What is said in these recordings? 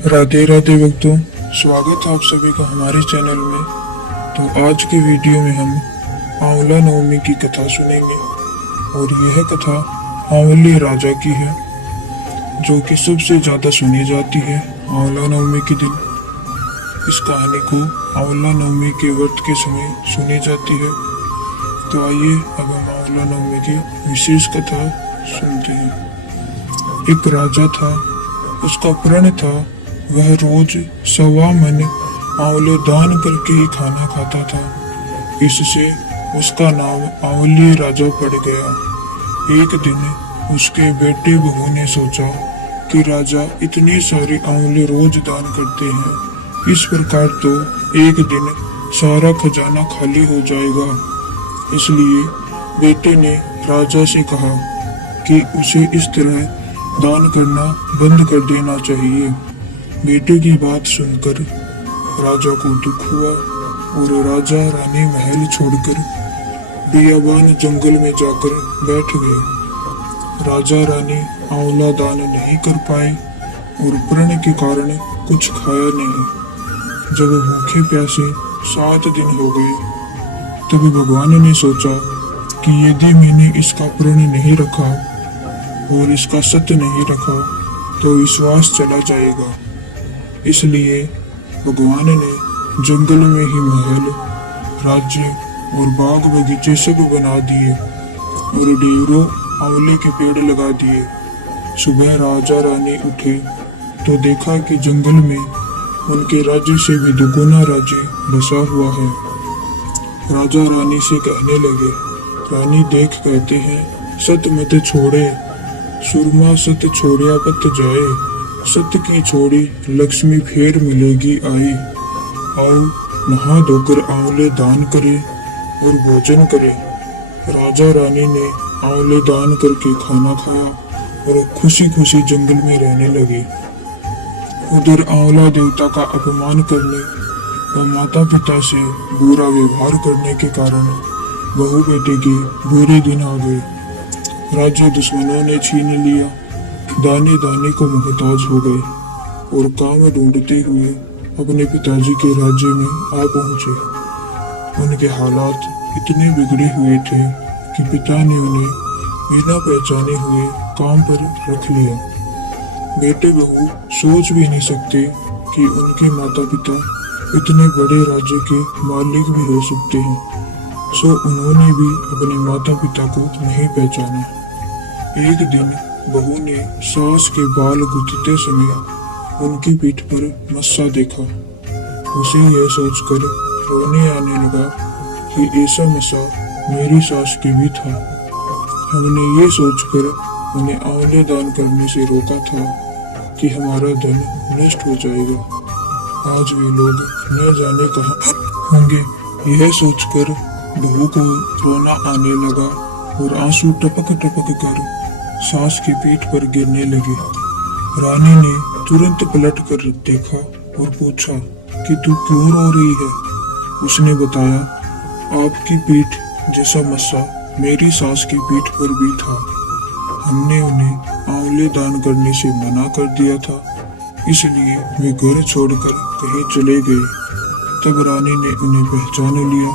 राधे राधे भक्तों, स्वागत है आप सभी का हमारे चैनल में। तो आज के वीडियो में हम आंवला नवमी की कथा सुनेंगे और यह कथा आंवले राजा की है, जो कि सबसे ज्यादा सुनी जाती है आंवला नवमी के दिन। इस कहानी को आंवला नवमी के व्रत के समय सुनी जाती है। तो आइए अब हम आंवला नवमी की विशेष कथा सुनते हैं। एक राजा था, उसका प्रण था वह रोज 1.25 मन आंवले दान करके ही खाना खाता था। इससे उसका नाम आंवले राजा पड़ गया। एक दिन उसके बेटे बहू ने सोचा कि राजा इतने सारे आंवले रोज दान करते हैं, इस प्रकार तो एक दिन सारा खजाना खाली हो जाएगा। इसलिए बेटे ने राजा से कहा कि उसे इस तरह दान करना बंद कर देना चाहिए। बेटे की बात सुनकर राजा को दुख हुआ और राजा रानी महल छोड़कर बियाबान जंगल में जाकर बैठ गए। राजा रानी आंवला दान नहीं कर पाए और प्रण के कारण कुछ खाया नहीं। जब भूखे प्यासे 7 दिन हो गए, तभी भगवान ने सोचा कि यदि मैंने इसका प्रण नहीं रखा और इसका सत्य नहीं रखा तो विश्वास चला जाएगा। इसलिए भगवान ने जंगल में ही महल, राज्य और बाग बगीचे सब बना दिए और ढेरों आंवले के पेड़ लगा दिए। सुबह राजा रानी उठे तो देखा कि जंगल में उनके राज्य से भी दुगुना राज्य बसा हुआ है। राजा रानी से कहने लगे, रानी देख कहते हैं, सत मत छोड़े सुरमा सत छोड़िया पत जाए, सत की छोड़ी लक्ष्मी फेर मिलेगी आई। आओ नहा धोकर आंवले दान करे और भोजन करे। राजा रानी ने आंवले दान करके खाना खाया और खुशी खुशी जंगल में रहने लगे। उधर आंवला देवता का अपमान करने और माता पिता से बुरा व्यवहार करने के कारण बहू बेटे के बुरे दिन आ गए। राज्य दुश्मनों ने छीन लिया, दाने दाने को मोहताज हो गए और काम ढूंढते हुए अपने पिताजी के राज्य में आ पहुंचे। उनके हालात इतने बिगड़े हुए थे कि पिता ने उन्हें बिना पहचाने हुए काम पर रख लिया। बेटे बहू सोच भी नहीं सकते कि उनके माता पिता इतने बड़े राज्य के मालिक भी हो सकते हैं। सो उन्होंने भी अपने माता पिता को नहीं पहचाना। एक दिन बहू ने सास के बाल गुथते समय उनकी पीठ पर मस्सा देखा। उसे यह सोचकर रोने आने लगा कि ऐसा मस्सा मेरी सास के भी था। हमने ये सोचकर उन्हें आंवले दान करने से रोका था कि हमारा धन नष्ट हो जाएगा। आज वे लोग न जाने कहाँ होंगे। यह सोचकर बहू को रोना आने लगा और आंसू टपक टपक कर सास की पीठ पर गिरने लगे। रानी ने तुरंत पलट कर देखा और पूछा कि तू क्यों रो रही है। उसने बताया, आपकी पीठ जैसा मस्सा मेरी सास की पीठ पर भी था। हमने उन्हें आंवले दान करने से मना कर दिया था, इसलिए वे घर छोड़कर कहीं चले गए। तब रानी ने उन्हें पहचान लिया,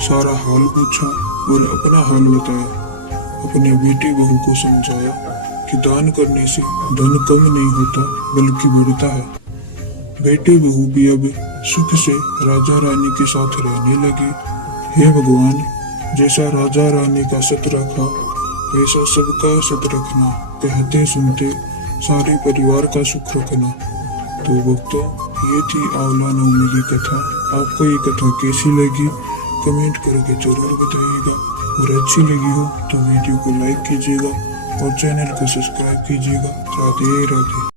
सारा हाल पूछा और अपना हाल बताया। अपने बेटे बहू को समझाया कि दान करने से धन कम नहीं होता बल्कि बढ़ता है। बेटे बहू भी अब सुख से राजा रानी के साथ रहने लगे। हे भगवान, जैसा राजा रानी का सत रखा वैसा सबका सत रखना, कहते सुनते सारे परिवार का सुख रखना। तो भक्तों, ये थी आंवला नवमी की कथा। आपको ये कथा कैसी लगी कमेंट करके जरूर बताइएगा और अच्छी लगी हो तो वीडियो को लाइक कीजिएगा और चैनल को सब्सक्राइब कीजिएगा। राधे राधे।